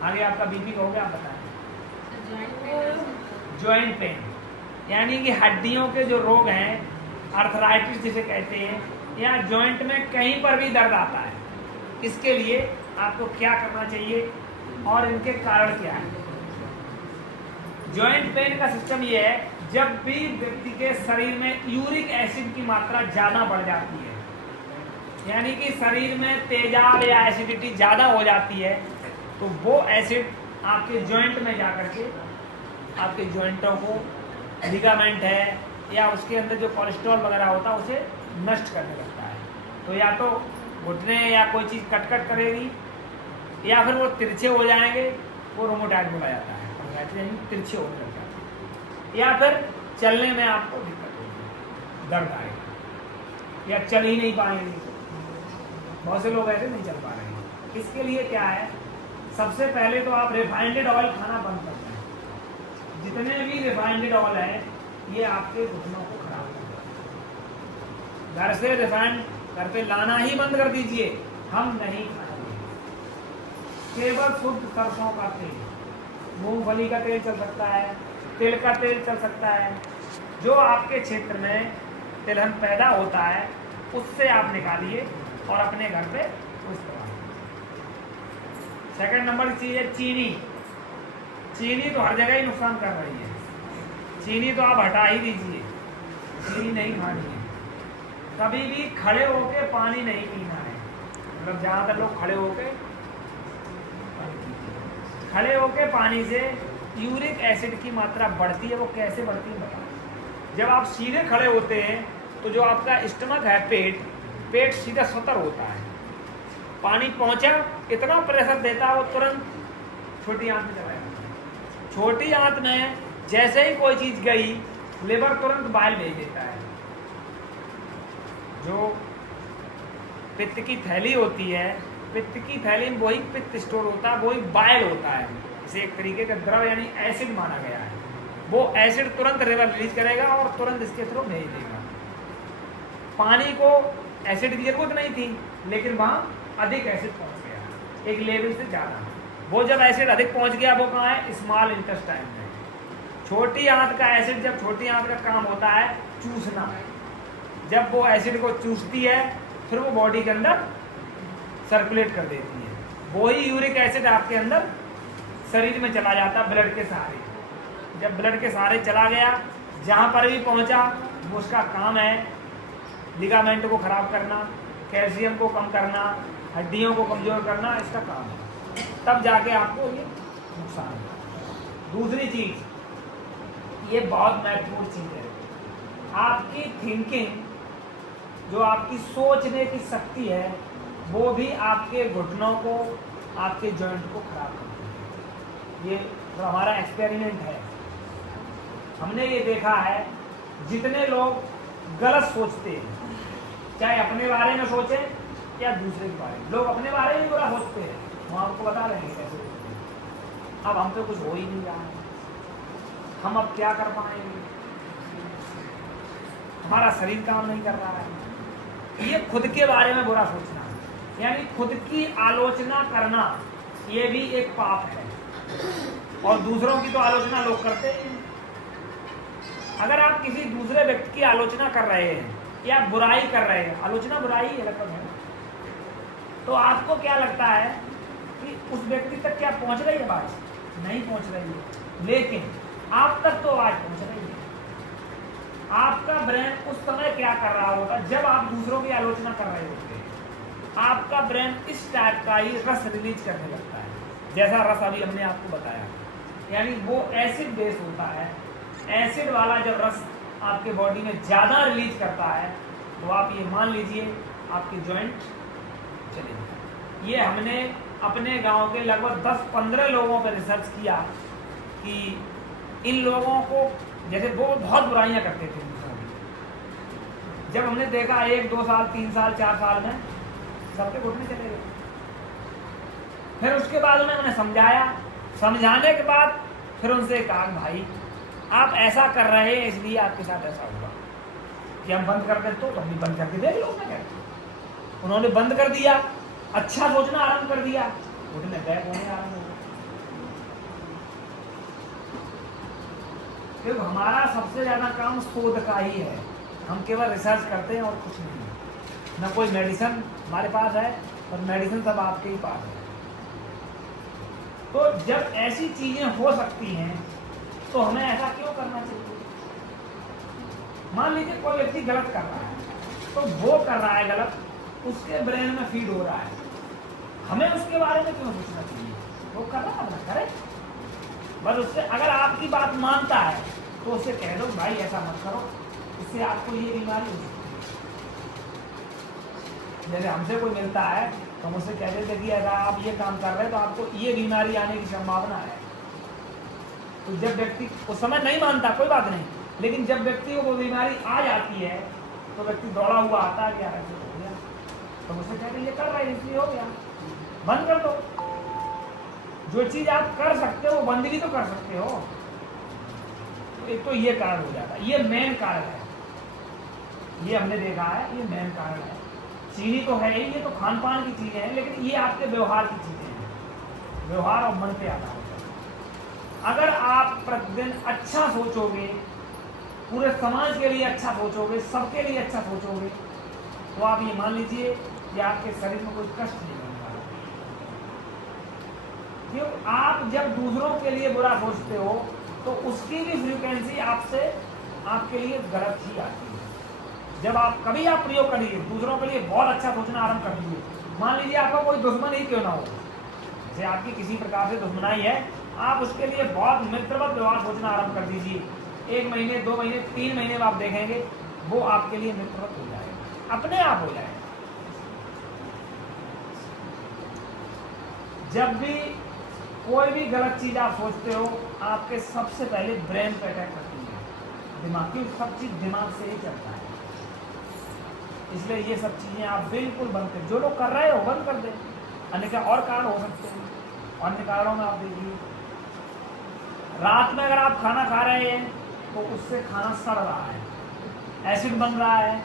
आगे आपका बीपी का हो गया, आप बताएं। जॉइंट पेन यानी कि हड्डियों के जो रोग हैं, आर्थराइटिस जिसे कहते हैं, या जॉइंट में कहीं पर भी दर्द आता है, इसके लिए आपको क्या करना चाहिए और इनके कारण क्या है। जॉइंट पेन का सिस्टम ये है, जब भी व्यक्ति के शरीर में यूरिक एसिड की मात्रा ज़्यादा बढ़ जाती है, यानी कि शरीर में तेजाब या एसिडिटी ज़्यादा हो जाती है, तो वो एसिड आपके जॉइंट में जा करके आपके जॉइंटों को, लिगामेंट है या उसके अंदर जो कोलेस्ट्रॉल वगैरह होता है उसे नष्ट करने लगता है। तो या तो घुटने या कोई चीज़ कट करेगी, या फिर वो तिरछे हो जाएंगे, वो रोमोटाइड बोला जाता है, तिरछे होने लग जाते हैं, या फिर चलने में आपको दिक्कत होगी, दर्द आएगा, या चल ही नहीं पाएंगे। बहुत से लोग ऐसे नहीं चल पा रहे हैं। इसके लिए क्या है, सबसे पहले तो आप रिफाइंड ऑयल खाना बंद कर दें। जितने भी रिफाइंड ऑयल है ये आपके घुटनों को खराब कर देगा। घर से रिफाइंड घर पे लाना ही बंद कर दीजिए, हम नहीं खाएंगे। केवल शुद्ध सरसों का तेल, मूंगफली का तेल चल सकता है, तिल का तेल चल सकता है, जो आपके क्षेत्र में तिलहन पैदा होता है उससे आप निकालिए और अपने घर पे इस्तेमाल। सेकंड नंबर चीज है चीनी। चीनी तो हर जगह ही नुकसान कर रही है, चीनी तो आप हटा ही दीजिए, चीनी नहीं खानी है। कभी भी खड़े होके पानी नहीं पीना है, मतलब ज़्यादातर लोग खड़े होके पानी से यूरिक एसिड की मात्रा बढ़ती है। वो कैसे बढ़ती है बताओ। जब आप सीधे खड़े होते हैं तो जो आपका स्टमक है, पेट सीधा सतर होता है, पानी पहुंचा, इतना प्रेशर देता है वो तुरंत छोटी आंत में चला जाता है। छोटी आंत में जैसे ही कोई चीज गई, लिवर तुरंत बाइल भेज देता है। जो पित्त की थैली होती है, पित्त की थैली में वही पित्त स्टोर होता है, वही बाइल होता है, इसे एक तरीके का द्रव यानी एसिड माना गया है। वो एसिड तुरंत लिवर रिलीज करेगा और तुरंत इसके थ्रू भेज देगा। पानी को एसिड की जरूरत नहीं थी, लेकिन वहाँ अधिक एसिड पहुँच गया, एक लेवल से ज़्यादा। वो जब एसिड अधिक पहुँच गया, वो कहाँ है, स्मॉल इंटेस्टाइन में। छोटी आंत का एसिड, जब छोटी आंत का काम होता है चूसना, जब वो एसिड को चूसती है फिर वो बॉडी के अंदर सर्कुलेट कर देती है। वही यूरिक एसिड आपके अंदर शरीर में चला जाता है ब्लड के सहारे। जब ब्लड के सहारे चला गया, जहाँ पर भी पहुँचा, वो उसका काम है लिगामेंट को खराब करना, कैल्शियम को कम करना, हड्डियों को कमजोर करना, इसका काम है। तब जाके आपको ये नुकसान है। दूसरी चीज, ये बहुत महत्वपूर्ण चीज है, आपकी थिंकिंग, जो आपकी सोचने की शक्ति है, वो भी आपके घुटनों को, आपके जॉइंट को खराब करती है। ये तो हमारा एक्सपेरिमेंट है। हमने ये देखा है, जितने लोग गलत सोचते हैं, चाहे अपने बारे में सोचें या दूसरे के बारे में, लोग अपने बारे में बुरा सोचते हैं, हम आपको बता रहे हैं कैसे। अब हम पे कुछ हो ही नहीं रहा है, हम अब क्या कर पाएंगे, हमारा शरीर काम नहीं कर रहा है। ये खुद के बारे में बुरा सोचना, यानी खुद की आलोचना करना, ये भी एक पाप है। और दूसरों की तो आलोचना लोग करते हैं। अगर आप किसी दूसरे व्यक्ति की आलोचना कर रहे हैं या बुराई कर रहे हैं, आलोचना बुराई है लगभग है, तो आपको क्या लगता है कि उस व्यक्ति तक क्या पहुंच रही है बात? नहीं पहुंच रही है, लेकिन आप तक तो आवाज पहुंच रही है। आपका ब्रेन उस समय क्या कर रहा होगा, जब आप दूसरों की आलोचना कर रहे होते हैं, आपका ब्रेन इस टाइप का ही रस रिलीज करने लगता है, जैसा रस अभी हमने आपको बताया। यानी वो एसिड बेस होता है, एसिड वाला जब रस आपके बॉडी में ज़्यादा रिलीज करता है, तो आप ये मान लीजिए आपके जॉइंट चले जाए। ये हमने अपने गांव के लगभग 10-15 लोगों पर रिसर्च किया कि इन लोगों को, जैसे वो बहुत बुराइयां करते थे दूसरों की, जब हमने देखा 1, 2 साल, 3 साल, 4 साल में सबके घुटने चले गए। फिर उसके बाद उन्हें समझाया, समझाने के बाद फिर उनसे कहा, भाई आप ऐसा कर रहे हैं इसलिए आपके साथ ऐसा हुआ, कि हम बंद कर दें तो हम भी बंद करके देख लो। उन्होंने बंद कर दिया, अच्छा सोचना आरंभ कर दिया, घुटने बैक होने आरंभ हो गए। क्योंकि हमारा सबसे ज़्यादा काम शोध का ही है, हम केवल रिसर्च करते हैं और कुछ नहीं। ना कोई मेडिसिन हमारे पास है, और मेडिसिन सब आपके ही पास है। तो जब ऐसी चीज़ें हो सकती हैं तो हमें ऐसा क्यों करना चाहिए? मान लीजिए कोई व्यक्ति गलत कर रहा है, तो वो कर रहा है गलत, उसके ब्रेन में फीड हो रहा है, हमें उसके बारे में क्यों सोचना चाहिए? वो कर रहा है, करे बस। उससे अगर आपकी बात मानता है तो उससे कह दो भाई ऐसा मत करो, इससे आपको ये बीमारी हो सकती है। जैसे हमसे कोई मिलता है तो हम उससे कह देते कि अगर आप ये काम कर रहे हैं तो आपको ये बीमारी आने की संभावना है। तो जब व्यक्ति उस समय नहीं मानता कोई बात नहीं, लेकिन जब व्यक्ति को वो बीमारी आ जाती है तो व्यक्ति दौड़ा हुआ आता है, क्या ऐसे हो गया, तो मुझसे कहते ये कर रहा है इसलिए हो गया, बंद कर दो। जो चीज आप कर सकते हो बंद भी तो कर सकते हो। तो एक तो ये कारण हो जाता है, ये मेन कारण है, ये हमने देखा है, ये मेन कारण है। चीनी तो है ही, ये तो खान पान की चीजें हैं, लेकिन ये आपके व्यवहार की चीजें हैं, व्यवहार और मन पे आधारित है। अगर आप प्रतिदिन अच्छा सोचोगे, पूरे समाज के लिए अच्छा सोचोगे, सबके लिए अच्छा सोचोगे, तो आप ये मान लीजिए कि आपके शरीर में कोई कष्ट नहीं होगा। क्यों? आप जब दूसरों के लिए बुरा सोचते हो तो उसकी भी फ्रीक्वेंसी आपसे आपके लिए गलत ही आती है। जब आप कभी आप प्रयोग करिए, दूसरों के लिए बहुत अच्छा सोचना आरंभ कर दीजिए। मान लीजिए आपका कोई दुश्मन ही क्यों ना हो, जैसे आपकी किसी प्रकार से दुश्मनाई है, आप उसके लिए बहुत मित्रवत व्यवहार सोचना आरंभ कर दीजिए। 1 महीने, 2 महीने, 3 महीने में आप देखेंगे वो आपके लिए मित्रवत हो जाएगा, अपने आप हो जाएगा। जब भी कोई भी गलत चीज आप सोचते हो, आपके सबसे पहले ब्रेन पे अटैक करती है, दिमाग की सब चीज दिमाग से ही चलता है। इसलिए ये सब चीजें आप बिल्कुल बंद कर, जो लोग कर रहे हो बंद कर दे। अन्य का और कारण हो सकते हैं, अन्य कारणों में आप देखिए, रात में अगर आप खाना खा रहे हैं तो उससे खाना सड़ रहा है, एसिड बन रहा है,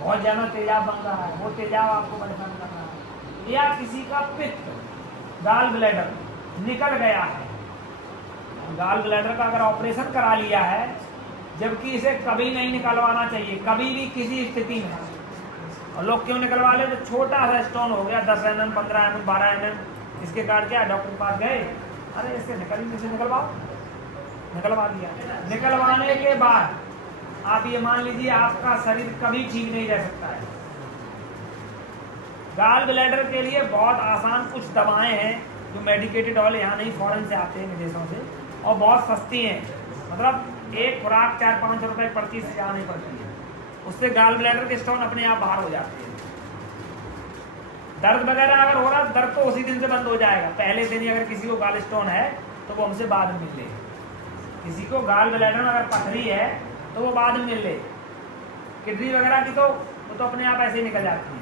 बहुत ज्यादा तेजाब बन रहा है, वो तेजाब आपको परेशान कर रहा है। या किसी का पित्त, गाल ब्लैडर निकल गया है, गाल ब्लैडर का अगर ऑपरेशन करा लिया है, जबकि इसे कभी नहीं निकलवाना चाहिए, कभी भी किसी स्थिति में। और लोग क्यों निकलवा ले? तो छोटा सा स्टोन हो गया, 10 mm, 15 mm, 12 mm, इसके काट के डॉक्टर के पास गए, अरे इससे निकलवाओ, निकलवा दिया। निकलवाने के बाद आप ये मान लीजिए आपका शरीर कभी ठीक नहीं रह सकता है। गाल ब्लैडर के लिए बहुत आसान कुछ दवाएं हैं जो मेडिकेटेड ऑयल यहाँ नहीं, फॉरेन से आते हैं, विदेशों से, और बहुत सस्ती हैं। मतलब एक खुराक 4-5 रुपए पड़ती, से ज़्यादा नहीं पड़ती है। उससे गाल ब्लैडर के स्टोन अपने आप बाहर हो जाते हैं। दर्द वगैरह अगर हो रहा, दर्द तो उसी दिन से बंद हो जाएगा। पहले दिन ही अगर किसी को गाल स्टोन है तो वो हमसे बाद में मिल ले। किसी को गाल ब्लैडर अगर पथरी है तो वो बाद में मिल ले। किडनी वगैरह की तो वो तो अपने आप ऐसे ही निकल जाती है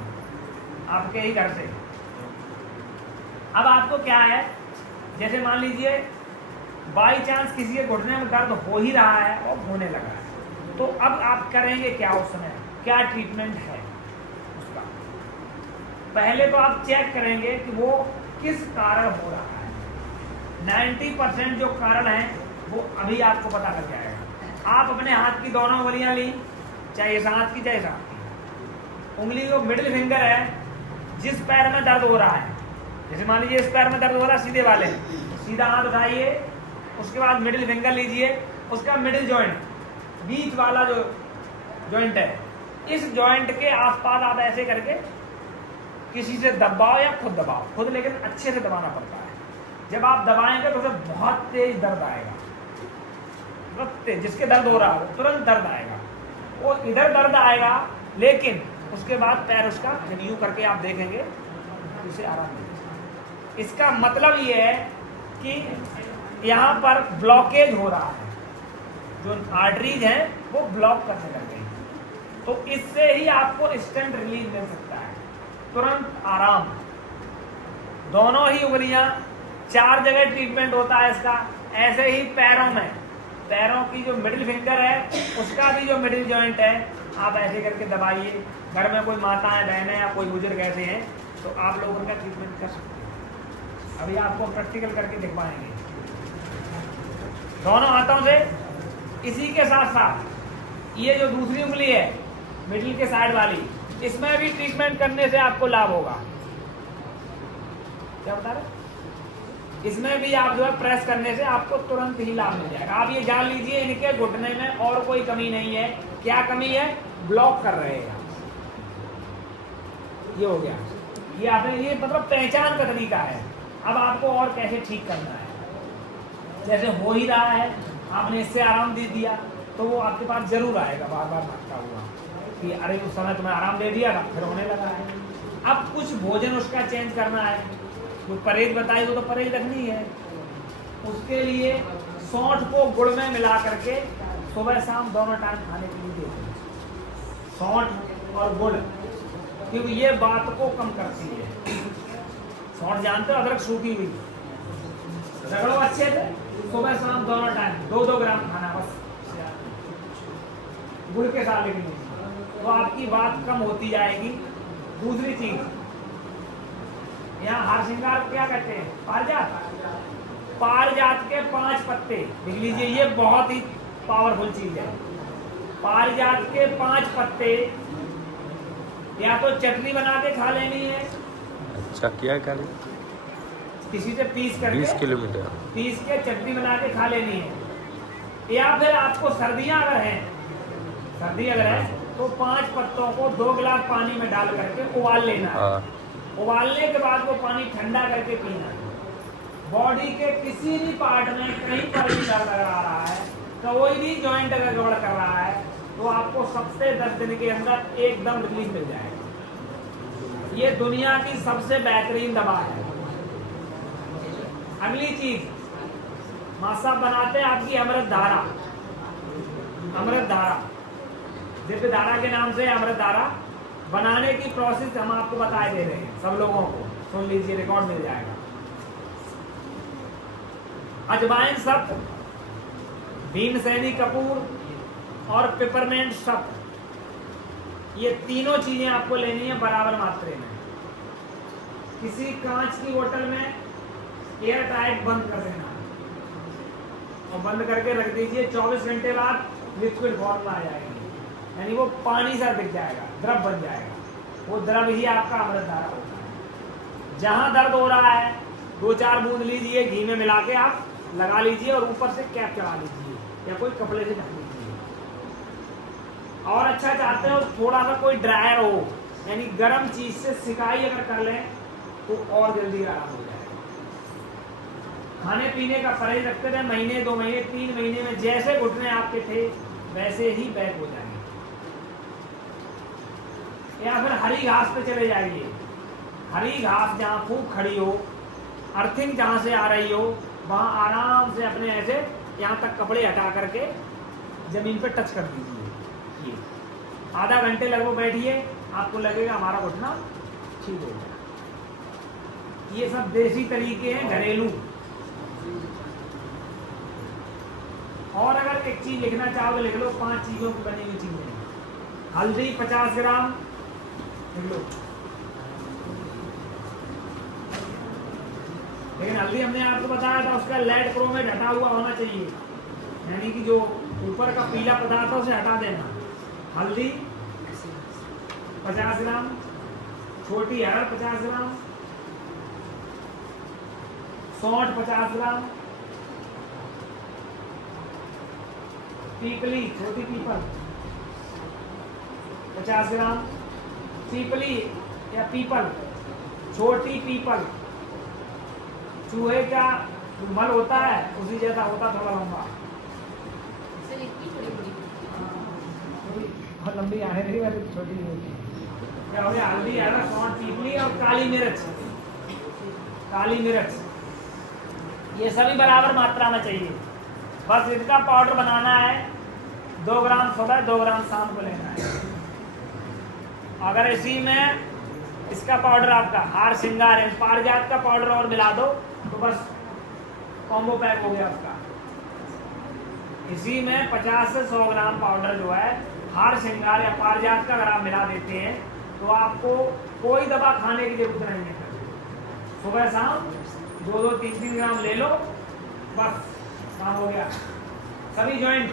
आपके ही घर से। अब आपको क्या है, जैसे मान लीजिए बाई चांस किसी के घुटने में दर्द हो ही रहा है और होने लगा है, तो अब आप करेंगे क्या? उस समय क्या ट्रीटमेंट है उसका? पहले तो आप चेक करेंगे कि वो किस कारण हो रहा है। 90% जो कारण है वो अभी आपको पता लग जाएगा। आप अपने हाथ की दोनों उंगलियां ली, चाहे इस हाथ की चाहे इस हाथ की, उंगली को मिडिल फिंगर है, जिस पैर में दर्द हो रहा है, जैसे मान लीजिए इस पैर में दर्द हो रहा है सीधे वाले, सीधा हाथ उठाइए, उसके बाद मिडिल फिंगर लीजिए, उसका मिडिल जॉइंट, बीच वाला जो जॉइंट है, इस जॉइंट के आसपास आप ऐसे करके किसी से दबाओ या खुद दबाओ, खुद लेकिन अच्छे से दबाना पड़ता है। जब आप दबाएंगे तो उसे बहुत तेज दर्द आएगा, बहुत तेज, जिसके दर्द हो रहा है तुरंत दर्द आएगा, वो इधर दर्द आएगा, लेकिन उसके बाद पैर उसका रिन्यू करके आप देखेंगे उसे आराम मिलेगा। इसका मतलब ये है कि यहाँ पर ब्लॉकेज हो रहा है, जो आर्टरीज हैं वो ब्लॉक करने लग गई, तो इससे ही आपको इंस्टेंट रिलीफ मिल सकता है, तुरंत आराम। दोनों ही उंगलियां, 4 जगह ट्रीटमेंट होता है इसका। ऐसे ही पैरों में, पैरों की जो मिडिल फिंगर है उसका भी जो मिडिल जॉइंट है, आप ऐसे करके दबाइए। घर में कोई माताएं बहनें या कोई बुजुर्ग ऐसे हैं तो आप लोग उनका ट्रीटमेंट कर सकते हैं। अभी आपको प्रैक्टिकल करके दिखवाएंगे। दोनों हाथों से इसी के साथ साथ ये जो दूसरी उंगली है मिडिल के साइड वाली, इसमें भी ट्रीटमेंट करने से आपको लाभ होगा। क्या बता रहे? इसमें भी आप जो है प्रेस करने से आपको तुरंत ही लाभ मिल जाएगा। आप ये जान लीजिए इनके घुटने में और कोई कमी नहीं है। क्या कमी है? ब्लॉक कर रहे हैं। ये हो गया, ये आपने ये मतलब पहचान का तरीका है। अब आपको और कैसे ठीक करना है, जैसे हो ही रहा है, आपने इससे आराम दे दिया तो वो आपके पास जरूर आएगा बार बार भागता हुआ कि अरे उस समय तुम्हें आराम दे दिया था, फिर होने लगा है। अब कुछ भोजन उसका चेंज करना है, जो परहेज बताई वो तो परहेज रखनी है। उसके लिए सौंठ को गुड़ में मिला करके सुबह शाम दोनों टाइम खाने के लिए देते हैं, सौंठ और गुड़, क्योंकि ये बात को कम करती है। सौंठ जानते हो, अदरक सूखी हुई, रगड़ो अच्छे से, सुबह शाम दोनों टाइम 2-2 ग्राम खाना बस गुड़ के साथ, लेकिन तो आपकी बात कम होती जाएगी। दूसरी चीज, यहाँ हार श्रृंगार क्या कहते हैं? पारिजात। पारिजात के 5 पत्ते लिख लीजिए, ये बहुत ही पावरफुल चीज है। पारिजात के 5 पत्ते या तो चटनी बना के खा लेनी है। अच्छा, क्या करें? किसी से पीस करके 20 किलोमीटर पीस के चटनी बना के खा लेनी है। या फिर आपको सर्दियां अगर है, सर्दी अगर है तो 5 पत्तों को 2 गिलास पानी में डाल करके उबाल लेना है। उबालने के बाद वो पानी ठंडा करके पीना है। बॉडी के किसी भी पार्ट में कहीं पर भी दर्द अगर आ रहा है, कोई भी जॉइंट अगर गड़बड़ कर रहा है, तो आपको सबसे 10 दिन के अंदर एकदम रिलीफ मिल जाएगा। ये दुनिया की सबसे बेहतरीन दवा है। अगली चीज, मां साहब बनाते हैं आपकी अमृत धारा। अमृत धारा, दिव्य धारा के नाम से अमृत धारा बनाने की प्रोसेस हम आपको बताए दे रहे हैं। सब लोगों को सुन लीजिए, रिकॉर्ड मिल जाएगा। अजवाइन सत्व, भीमसेनी कपूर और पिपरमेंट सत्व, ये तीनों चीजें आपको लेनी है बराबर मात्रा में। किसी कांच की बोतल में एयर टाइट बंद कर देना और बंद करके रख दीजिए। 24 घंटे बाद लिक्विड फॉर्म में आ जाएगी, यानी वो पानी सा दिख जाएगा, द्रव बन जाएगा। वो द्रव ही आपका अमृत धारा होता है। जहां दर्द हो रहा है 2-4 बूंद लीजिए, घी में मिला के आप लगा लीजिए और ऊपर से कैप चढ़ा लीजिए या कोई कपड़े से ढक लीजिए। और अच्छा चाहते हो थोड़ा सा कोई ड्रायर हो, यानी गर्म चीज से सिकाई अगर कर लें तो और जल्दी आराम हो जाएगा। खाने पीने का परहेज रखते रहे, महीने 2 महीने 3 महीने में जैसे घुटने आपके थे वैसे ही बैक हो जाएंगे। या फिर हरी घास पे चले जाइए। हरी घास जहाँ खूब खड़ी हो, अर्थिंग जहाँ से आ रही हो, वहाँ आराम से अपने ऐसे यहाँ तक कपड़े हटा करके जमीन पे टच कर दीजिए। ये आधा घंटे लगभग बैठिए, आपको लगेगा हमारा घुटना ठीक हो गया। ये सब देसी तरीके हैं, घरेलू। और अगर एक चीज लिखना चाहो तो लिख लो, 5 चीजों की बनी हुई चीजें। हल्दी 50 ग्राम लिख लो। लेकिन हल्दी हमने आपको बताया था उसका लेड क्रोमेट हटा हुआ होना चाहिए, यानी कि जो ऊपर का पीला पदार्थ है उसे हटा देना। हल्दी 50 ग्राम, छोटी अरहर 50 ग्राम, सौंठ 50 ग्राम, पीपली छोटी पीपल 50 ग्राम, पीपली या पीपल छोटी पीपल, चूहे का मल होता है उसी जैसा होता, थोड़ा लंबा, बहुत लंबी आने नहीं वाली, छोटी नहीं होती। क्या हो गया? हल्दी, अदरक, सौंठ, पीपली और काली मिर्च। काली मिर्च ये सभी बराबर मात्रा में चाहिए। बस इसका पाउडर बनाना है। 2 ग्राम सुबह 2 ग्राम शाम को लेना है। अगर इसी में इसका पाउडर आपका हार श्रृंगार है, पारिजात का पाउडर और मिला दो तो बस कॉम्बो पैक हो गया आपका। इसी में 50 से 100 ग्राम पाउडर जो है हार श्रृंगार या पारिजात का अगर आप मिला देते हैं तो आपको कोई दवा खाने की जरूरत नहीं है। सुबह शाम 2-2, 3-3 ग्राम ले लो, बस काम हो गया। सभी जॉइंट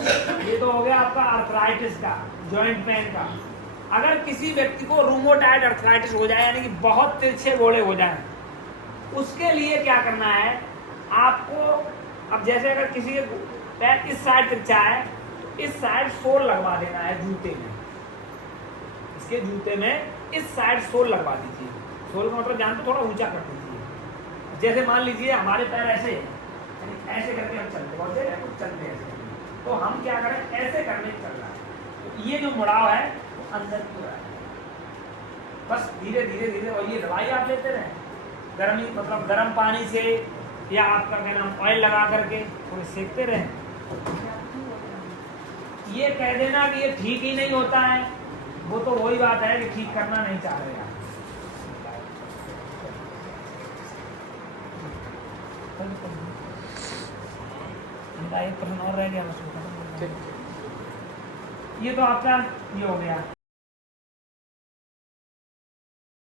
ये तो हो गया आपका आर्थराइटिस का, जॉइंट पेन का। अगर किसी व्यक्ति को रूमोटाइड आर्थराइटिस हो जाए, यानी कि बहुत तिरछे गोले हो जाए, उसके लिए क्या करना है आपको। अब जैसे अगर किसी के पैर इस साइड तिरछा है, तो इस साइड सोल लगवा देना है जूते में। इसके जूते में इस साइड सोल लगवा दीजिए। सोल का मतलब जानते, थोड़ा ऊंचा कर दीजिए। जैसे मान लीजिए हमारे पैर ऐसे हैं, यानी ऐसे करके हम चलते, बहुत देर कुछ चलते हैं ऐसे, तो हम क्या करें, ऐसे करने चल रहा है, तो ये जो मुड़ाव है वो अंदर की ओर है। बस धीरे धीरे धीरे, और ये दवाई आप लेते रहें, गर्मी मतलब गर्म पानी से, या आपका क्या नाम ऑयल लगा करके थोड़े सेकते रहें। ये कह देना कि ये ठीक ही नहीं होता है, वो तो वही बात है कि ठीक करना नहीं चाह रहे आप। एक प्रश्न और रह गया, ये तो आपका ये हो गया।